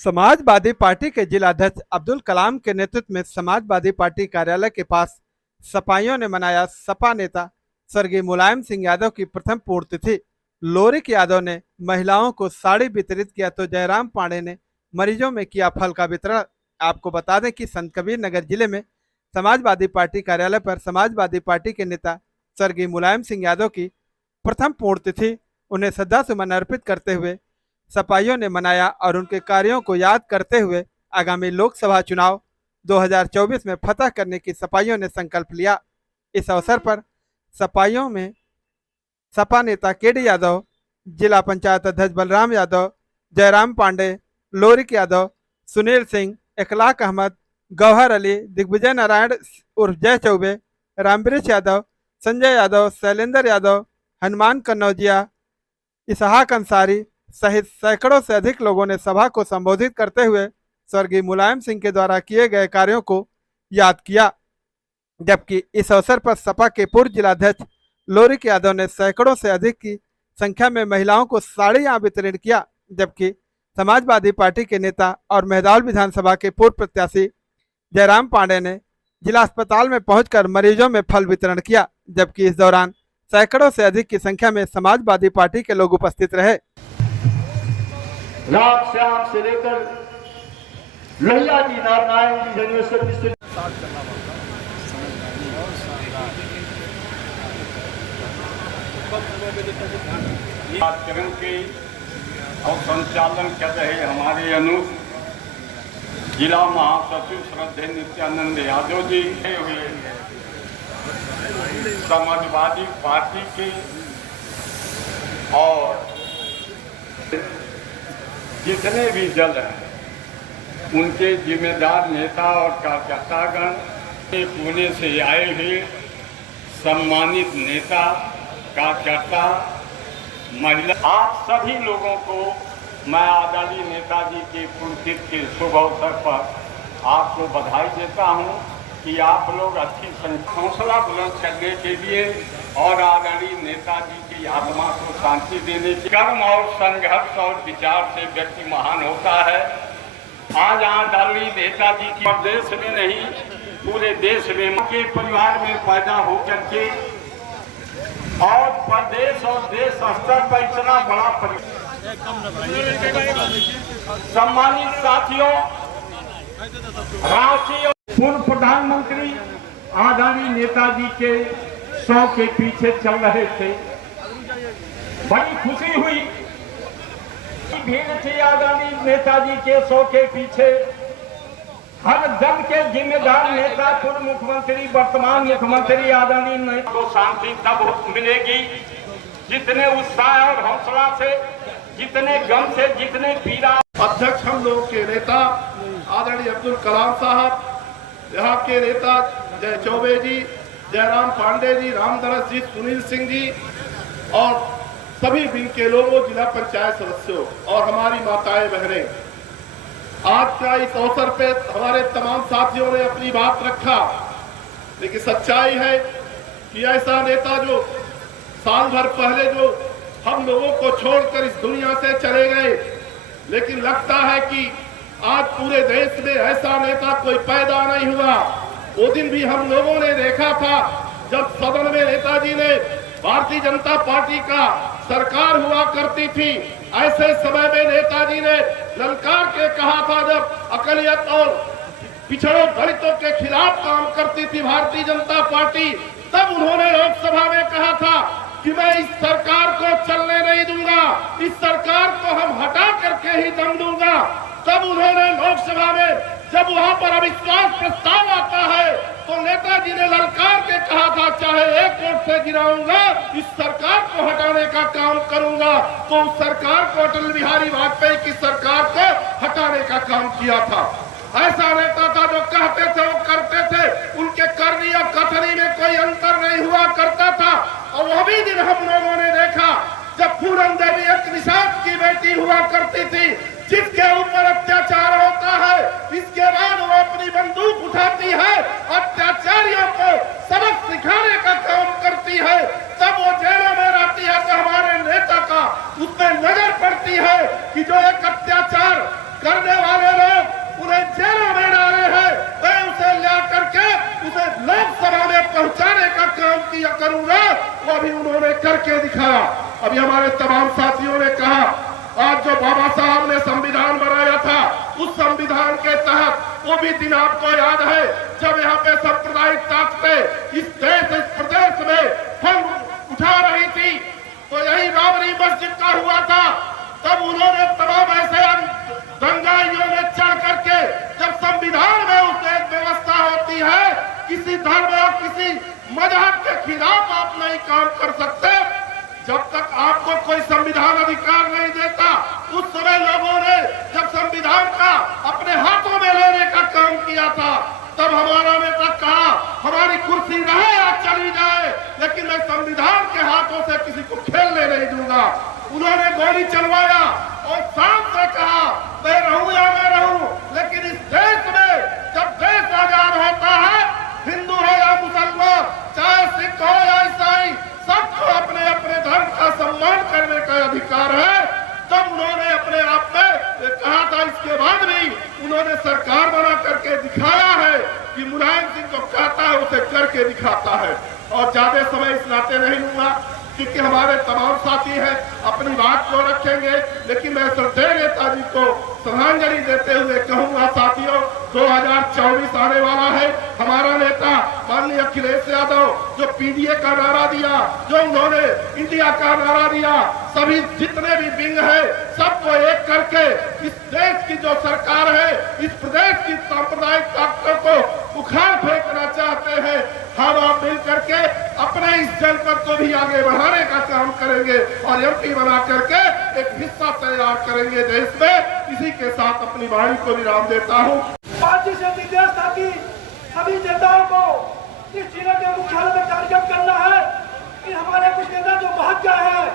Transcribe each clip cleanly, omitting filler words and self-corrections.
Samajwadi party के जिलाध्यक्ष अब्दुल कलाम के नेतृत्व में समाजवादी पार्टी कार्यालय के पास सपाइयों ने मनाया सपा नेता स्वर्गीय मुलायम सिंह यादव की प्रथम पुण्यतिथि। लोरिक यादव ने महिलाओं को साड़ी वितरित किया तो जयराम पांडे ने मरीजों में किया फल का वितरण। आपको बता दें कि संत कबीर नगर जिले में समाजवादी पार्टी कार्यालय पर समाजवादी पार्टी के नेता स्वर्गीय मुलायम सिंह यादव की प्रथम पुण्यतिथि उन्हें श्रद्धासुमन अर्पित करते हुए सपाइयों ने मनाया और उनके कार्यों को याद करते हुए आगामी लोकसभा चुनाव 2024 में फतह करने की सपाइयों ने संकल्प लिया। इस अवसर पर सपाइयों में सपा नेता केडी यादव, जिला पंचायत अध्यक्ष बलराम यादव, जयराम पांडे, लोरिक यादव, सुनील सिंह, इखलाक अहमद, गौहर अली, दिग्विजय नारायण उर्फ जय चौबे, रामवृक्ष यादव, संजय यादव, शैलेंद्र यादव, हनुमान कन्नौजिया, इसहाक अंसारी सहित सैकड़ों से अधिक लोगों ने सभा को संबोधित करते हुए स्वर्गीय मुलायम सिंह के द्वारा किए गए कार्यों को याद किया। जबकि इस अवसर पर सपा के पूर्व जिलाध्यक्ष लोरिक यादव ने सैकड़ों से अधिक की संख्या में महिलाओं को साड़ियां वितरण किया। जबकि समाजवादी पार्टी के नेता और मेहदौल विधानसभा के पूर्व प्रत्याशी जयराम पांडे ने जिला अस्पताल में पहुंचकर मरीजों में फल वितरण किया। जबकि इस दौरान सैकड़ों से अधिक की संख्या में समाजवादी पार्टी के लोग उपस्थित रहे। राम श्याम से लेकर लोहिया जी, नारायण जी, जनेश्वर जी कार्यक्रम के और संचालन कर रहे हमारे अनुप जिला महासचिव श्रद्धेय नित्यानंद यादव जी हुए समाजवादी पार्टी के और जितने भी दल हैं उनके जिम्मेदार नेता और कार्यकर्तागण, पुणे से आए हुए सम्मानित नेता कार्यकर्ता महिला, आप सभी लोगों को मैं आदरणीय नेताजी के पुण्यतिथि के शुभ अवसर पर आपको बधाई देता हूं कि आप लोग अच्छी हौसला बुलंद करने के लिए और आदरणीय नेताजी की आत्मा को शांति देने के कर्म और संघर्ष और विचार से व्यक्ति महान होता है। आज आदरणीय नेताजी की देश में नहीं पूरे देश में के परिवार में पैदा होकर के और प्रदेश और देश स्तर पर इतना बड़ा सम्मानित साथियों, राष्ट्रीय पूर्व प्रधानमंत्री आदरणीय नेताजी के 100 के पीछे चल रहे थे। बड़ी खुशी हुई, भीड़ थी आदरणीय नेताजी के 100 के पीछे। हर दल के जिम्मेदार नेता, पूर्व मुख्यमंत्री, वर्तमान मुख्यमंत्री आदरणीय नेता को शांति तब मिलेगी जितने उत्साह और हौसला से, जितने गम से, जितने पीड़ा। अध्यक्ष हम लोग के नेता आदरणीय अब्दुल कलाम साहब, यहाँ के नेता जय चौबे जी, जयराम पांडे जी, रामदरस जी, सुनील सिंह जी और सभी विंग के लोगों, जिला पंचायत सदस्यों और हमारी माताएं बहनें, आज का इस अवसर पे हमारे तमाम साथियों ने अपनी बात रखा। लेकिन सच्चाई है कि ऐसा नेता जो साल भर पहले जो हम लोगों को छोड़कर इस दुनिया से चले गए, लेकिन लगता है कि आज पूरे देश में ऐसा नेता कोई पैदा नहीं हुआ। वो दिन भी हम लोगों ने देखा था जब सदन में नेताजी ने भारतीय जनता पार्टी का सरकार हुआ करती थी, ऐसे समय में नेताजी ने ललकार के कहा था, जब अकलियत और पिछड़ों दलितों के खिलाफ काम करती थी भारतीय जनता पार्टी, तब उन्होंने लोकसभा में कहा था कि मैं इस सरकार को चलने नहीं दूंगा, इस सरकार को हम हटा करके ही दम दूंगा। तब उन्होंने लोकसभा में जब वहां पर अविश्वास प्रस्ताव आता है तो नेताजी ने ललकार के कहा था, चाहे एक वोट से गिराऊंगा, इस सरकार को हटाने का काम करूंगा। तो उस सरकार को, अटल बिहारी वाजपेयी की सरकार को हटाने का काम किया था। ऐसा नेता था जो कहते थे वो करते थे, उनके करनी और कथनी में कोई अंतर नहीं हुआ करता था। और वह भी दिन हम लोगों ने देखा जब पूरन देवी एक निषाद की बेटी हुआ करती थी, जिसके ऊपर अत्याचार होता है, इसके बाद वो अपनी बंदूक उठाती है, अत्याचारियों को सबक सिखाने का काम करती है। तब वो जेलों में रहती है तो हमारे नेता का उसमें नजर पड़ती है कि जो एक अत्याचार करने वाले लोग उन्हें जेलों में डाले हैं, मैं उसे ला करके उसे लोकसभा में पहुंचाने का काम किया करूंगा। वो भी उन्होंने करके दिखाया। अभी हमारे तमाम साथियों ने कहा, आज जो बाबा साहब ने संविधान बनाया था, उस संविधान के तहत वो भी दिन आपको याद है जब यहाँ पे सांप्रदायिक ताकतें इस देश इस प्रदेश में फंड उठा रही थी, तो यही बाबरी मस्जिद का हुआ था। तब उन्होंने तमाम ऐसे दंगाइयों में चढ़ करके, जब संविधान में उसमें एक व्यवस्था होती है, किसी धर्म और किसी मजहब के खिलाफ आप नहीं काम कर सकते जब तक आपको कोई संविधान अधिकार नहीं देता। उस समय लोगों ने जब संविधान का अपने हाथों में लेने का काम किया था, तब हमारा नेता कहा हमारी कुर्सी रहे या चली जाए, लेकिन मैं संविधान के हाथों से किसी को खेलने नहीं दूंगा। उन्होंने गोली चलवाया और शान से कहा मैं रहूं या मैं रहूं, लेकिन इस देश में जब देश आजाद होता है, हिंदू हो या मुसलमान, चाहे सिख हो या ईसाई, सबको अपने अपने धर्म का सम्मान करने का अधिकार है। तब उन्होंने अपने आप में कहा था। इसके बाद भी उन्होंने सरकार बना करके दिखाया है कि मुलायम सिंह जो कहता है उसे करके दिखाता है। और ज्यादा समय इस नाते नहीं लूंगा क्योंकि हमारे तमाम साथी हैं, अपनी बात को रखेंगे, लेकिन मैं श्रद्धेय नेताजी को श्रद्धांजलि देते हुए कहूंगा, साथियों 2024 आने वाला है। हमारा नेता माननीय अखिलेश यादव जो पीडीए का नारा दिया, जो उन्होंने इंडिया का नारा दिया, सभी जितने भी विंग है सबको एक करके इस देश की जो सरकार है, इस प्रदेश की सांप्रदायिक ताकतों को उखाड़ फेंकना चाहते हैं। हम आप मिल करके अपने इस जनपद को भी आगे बढ़ाने का काम करेंगे और एमपी बना करके एक हिस्सा तैयार करेंगे देश में। इसी के साथ अपनी वाणी को विराम देता हूँ। पार्टी से निर्देश था कि सभी नेताओं को इस जिले के मुख्यालय में कार्यक्रम करना है कि हमारे कुछ नेता जो भाग गए हैं,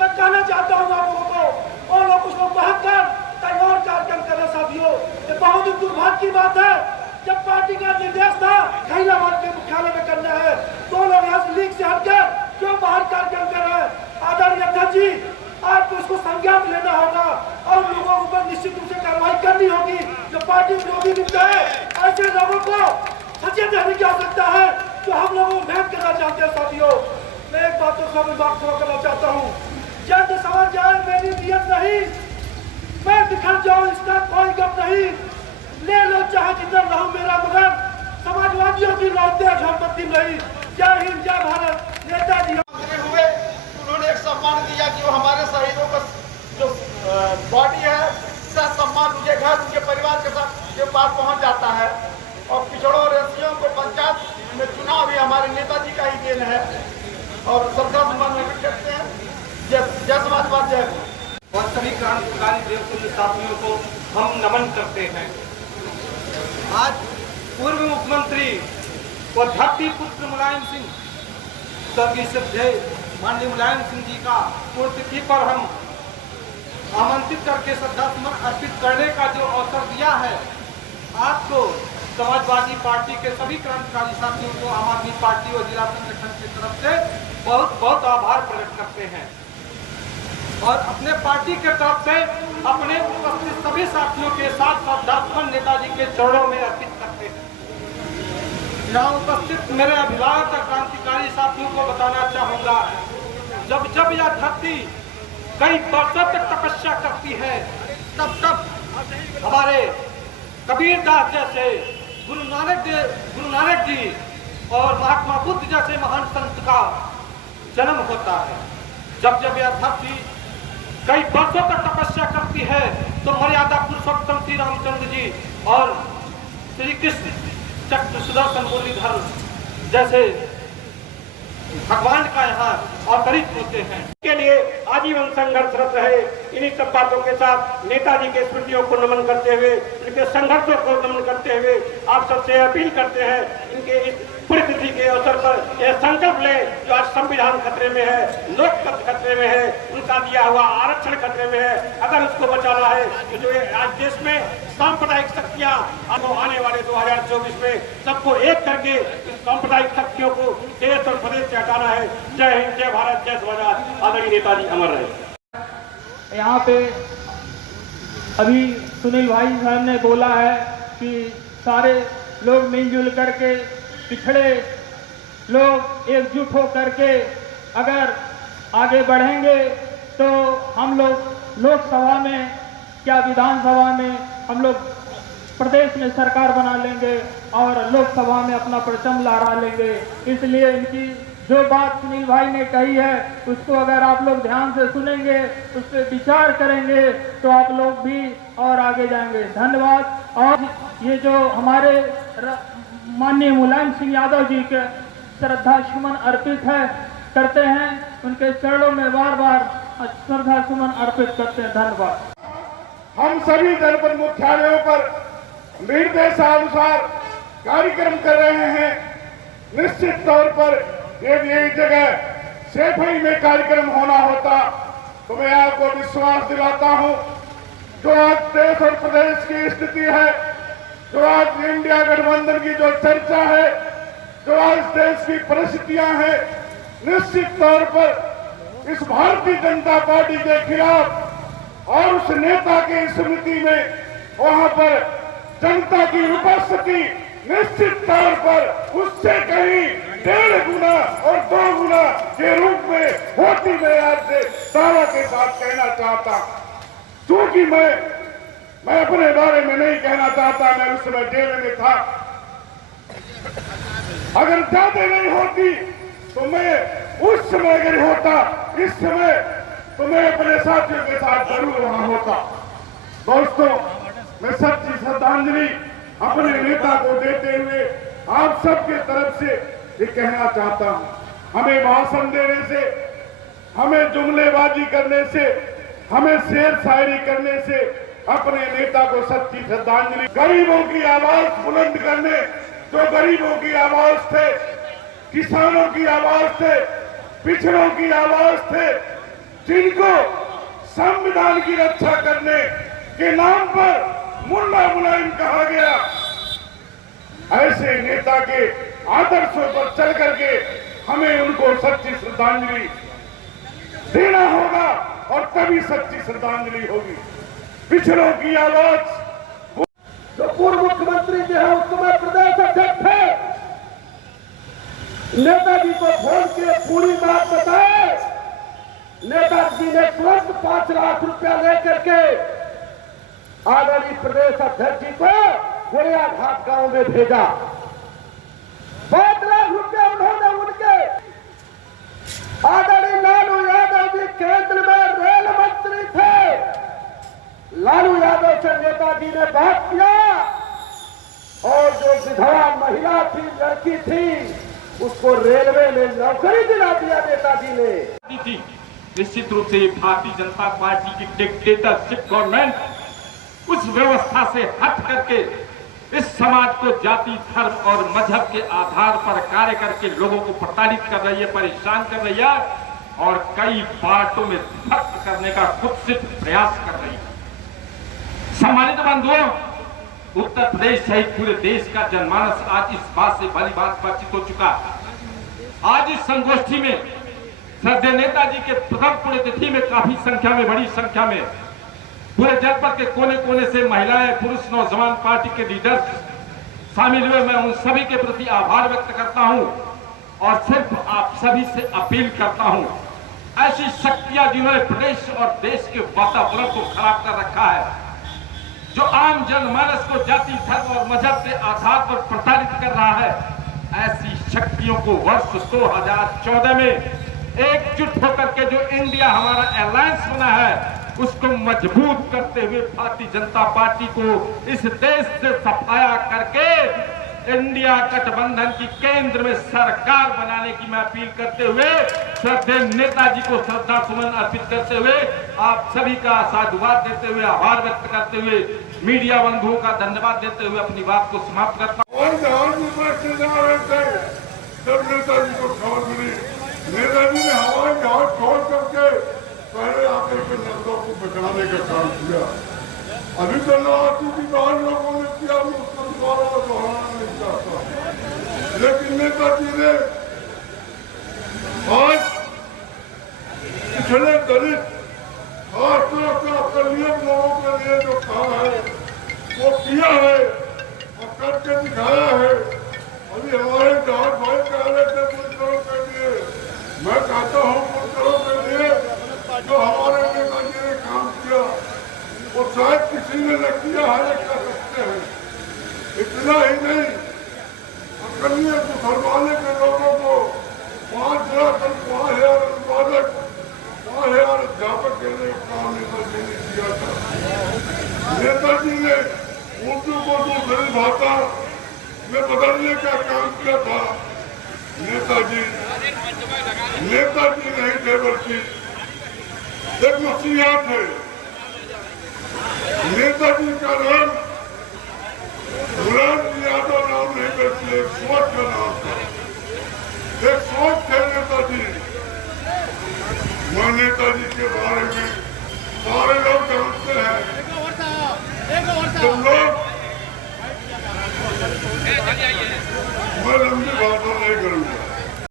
मैं कहना चाहता हूँ आप लोगों को, और लोग कुछ लोग भाग कर कहीं और कार्यक्रम कर रहे। साथियों, ये बहुत ही दुर्भाग्य की बात है। जब पार्टी का निर्देश था खैलाबाद के मुख्यालय में करना है, तो लोग यहाँ से लीग से हटकर क्यों बाहर कार्यक्रम कर रहे हैं? आदरणीय अध्यक्ष जी, आपको इसको संज्ञान लेना होगा और लोगों के ऊपर निश्चित रूप से कार्रवाई करनी होगी। जो पार्टी विरोधी लिखता है, ऐसे लोगों को सचेत रहने की आवश्यकता है जो हम लोगों को भेंट करना चाहते हैं। साथियों, मैं एक बात तो सब बात पूरा करना चाहता हूँ, जल्द समझ जाए मेरी नियत नहीं, मैं बिखर जाऊँ इसका कोई गम नहीं। ले लो चाहे जितना रहूं मेरा, मगर समाजवादियों की लौटते संपत्ति नहीं। जय हिंद, जय भारत। नेताजी हुए, उन्होंने एक सम्मान दिया कि वो हमारे शहीदों का जो बॉडी है उसका सम्मान उनके घर उनके परिवार के साथ के पास पहुंच जाता है। और पिछड़ों और एससीओं को पंचायत में चुनाव भी हमारे नेताजी का ही देन है और सरकार सम्मान व्यक्त करते हैं। जय समाजवाद, जय। और सभी क्रांतिकारी देवतुल्य साथियों को हम नमन करते हैं। आज पूर्व मुख्यमंत्री और धरती पुत्र मुलायम सिंह, स्वर्गीय श्रद्धेय माननीय मुलायम सिंह जी का पुण्यतिथि पर हम आमंत्रित करके श्रद्धासुमन अर्पित करने का जो अवसर दिया है, आपको समाजवादी पार्टी के सभी क्रांतिकारी साथियों को आम आदमी पार्टी और जिला संगठन की तरफ से बहुत बहुत आभार प्रकट करते हैं और अपने पार्टी के तरफ से अपने उपस्थित सभी साथियों के साथ श्रद्धासुमन नेताजी के चरणों में अर्पित करते हैं। यहाँ उपस्थित मेरे अभिभावक क्रांतिकारी साथियों को बताना चाहूंगा, जब जब यह धरती कई वर्षों तक तपस्या करती है, तब तब हमारे कबीर दास जैसे, गुरु नानक जी और महात्मा बुद्ध जैसे महान संत का जन्म होता है। जब जब यह धरती कई वर्षों तक तपस्या करती है, तो मर्यादा पुरुषोत्तम श्री रामचंद्र जी और श्री कृष्ण चक्र सुदर्शन मुरलीधर जैसे भगवान का यहाँ अवतरित होते हैं। के लिए आजीवन संघर्षरत रहे। इन्हीं सब बातों के साथ नेताजी के स्मृतियों को नमन करते हुए, इनके संघर्षों को नमन करते हुए आप सबसे अपील करते हैं, इनके इस पुण्यतिथि के अवसर पर यह संकल्प लें जो आज संविधान खतरे में है, लोकतंत्र खतरे में है, उनका दिया हुआ आरक्षण खतरे में है। अगर उसको बचाना है तो जो आज देश में सांप्रदायिक शक्तियां आने वाले 2024 में सबको एक करके इस सांप्रदायिक शक्तियों को देश और प्रदेश से हटाना है। जय हिंद, जय भारत, जय स्वराज। आदरणीय नेताजी अमर रहे। यहाँ पे अभी सुनील भाई साहब ने बोला है कि सारे लोग मिलजुल करके, पिछड़े लोग एकजुट हो करके अगर आगे बढ़ेंगे तो हम लोग लोकसभा में, क्या विधानसभा में, हम लोग प्रदेश में सरकार बना लेंगे और लोकसभा में अपना परचम लहरा लेंगे। इसलिए इनकी जो बात सुनील भाई ने कही है उसको अगर आप लोग ध्यान से सुनेंगे, उस पर विचार करेंगे तो आप लोग भी और आगे जाएंगे। धन्यवाद। और ये जो हमारे माननीय मुलायम सिंह यादव जी के श्रद्धा सुमन अर्पित है करते हैं, उनके चरणों में बार बार श्रद्धा सुमन अर्पित करते हैं। धन्यवाद। हम सभी जनपद मुख्यालयों पर निर्देशानुसार कार्यक्रम कर रहे हैं। निश्चित तौर पर यदि जगह सेफई में कार्यक्रम होना होता तो मैं आपको विश्वास दिलाता हूं, जो आज देश और प्रदेश की स्थिति है, जो आज इंडिया गठबंधन की जो चर्चा है, जो आज देश की परिस्थितियां हैं, निश्चित तौर पर इस भारतीय जनता पार्टी के खिलाफ और उस नेता की स्मृति में वहां पर जनता की उपस्थिति निश्चित तौर पर उससे कहीं 1.5 गुना और 2 गुना के रूप में होती, मैं आपसे दावा के साथ कहना चाहता हूं। क्योंकि मैं अपने बारे में नहीं कहना चाहता, मैं उस समय जेल में था। अगर ज्यादा नहीं होती तो मैं उस समय अगर होता, इस समय तो मैं अपने साथियों के साथ जरूर वहां होता। दोस्तों, मैं सच्ची श्रद्धांजलि अपने नेता को देते हुए आप सबके तरफ से ये कहना चाहता हूं, हमें भाषण देने से, हमें जुमलेबाजी करने से, हमें शेर शायरी करने से अपने नेता को सच्ची श्रद्धांजलि। गरीबों की आवाज बुलंद करने, जो गरीबों की आवाज थे, किसानों की आवाज थे, पिछड़ों की आवाज थे, जिनको संविधान की रक्षा करने के नाम पर मुल्ला मुलायम कहा गया, ऐसे नेता के आदर्शों पर चल करके हमें उनको सच्ची श्रद्धांजलि देना होगा और तभी सच्ची श्रद्धांजलि होगी। पिछड़ों की आवाज, जो पूर्व मुख्यमंत्री जो है उस समय प्रदेश अध्यक्ष थे, नेताजी को फोन के पूरी बात बताए। नेताजी ने तुरंत 5 लाख रुपया लेकर के आदरणीय प्रदेश अध्यक्ष जी को गोया घाट गांव में भेजा। 5 लाख रुपया उन्होंने उनके आदरणीय लालू यादव जी केंद्र में रेल मंत्री थे, लालू यादव से नेताजी ने बात किया और जो विधवा महिला थी, लड़की थी, उसको रेलवे में नौकरी दिला दिया नेताजी ने। निश्चित रूप से भारतीय जनता पार्टी की डिक्टेटरशिप गवर्नमेंट उस व्यवस्था से हट करके इस समाज को जाति, धर्म और मजहब के आधार पर कार्य करके लोगों को प्रताड़ित कर रही है, परेशान कर रही है और कई पार्टों में विभक्त करने का कुत्सित प्रयास कर रही है। सम्मानित बंधुओं, उत्तर प्रदेश सहित पूरे देश का जनमानस आज इस बात से भली बात परिचित हो चुका है। आज इस संगोष्ठी में श्रद्धेय नेताजी के प्रथम पुण्यतिथि में काफी संख्या में, बड़ी संख्या में पूरे जनपद के कोने कोने से महिलाएं, पुरुष, नौजवान पार्टी के लीडर्स शामिल हुए। मैं उन सभी के प्रति आभार व्यक्त करता हूं और सिर्फ आप सभी से अपील करता हूं, ऐसी शक्तियां जिन्होंने प्रदेश और देश के वातावरण को खराब कर रखा है, जो आम जनमानस को जाति, धर्म और मजहब के आधार पर प्रताड़ित कर रहा है, ऐसी शक्तियों को वर्ष 2014 में एकजुट होकर के जो इंडिया हमारा अलायंस बना है उसको मजबूत करते हुए भारतीय जनता पार्टी को इस देश से सफाया करके इंडिया गठबंधन की केंद्र में सरकार बनाने की मैं अपील करते हुए श्रद्धेय नेताजी को श्रद्धा सुमन अर्पित करते हुए आप सभी का साधुवाद देते हुए, आभार व्यक्त करते हुए, मीडिया बंधुओं का धन्यवाद देते हुए अपनी बात को समाप्त करता हूँ। नेताजी को खबर मिली, नेताजी ने हवाई जहाज छोड़ करके पहले आकर के नर्सों को बचाने का काम किया। अभी तो लालू की बात लोगों ने किया, उसको दोबारा दोहराना नहीं चाहता, लेकिन नेताजी ने आज पिछड़े दलित खासतौर से अकलियत लोगों के लिए जो कहा है वो किया है और करके दिखाया है। अभी हमारे जहाज भाई कह रहे थे पुरस्कारों के लिए, मैं कहता हूँ पुरस्कारों के लिए जो हमारे नेताजी ने काम किया वो शायद किसी ने न किया है, कर सकते हैं। इतना ही नहीं, अकलियत मुसलमाने के लोगों को 5,000 अनुवादक 5,000 अध्यापक के लिए काम नेताजी ने किया था। नेताजी ने उर्दू को दूसरी भाषा में बदलने का काम किया था। नेताजी नहीं थे बल्कि एक मसीहा थे। नेताजी का नाम मुलायम सिंह यादव नाम नहीं बल्कि एक सोच का नाम था, एक सोच थे नेताजी। मैं नेताजी के बारे में सारे लोग जानते हैं। तुम लोग मैं लंबी बात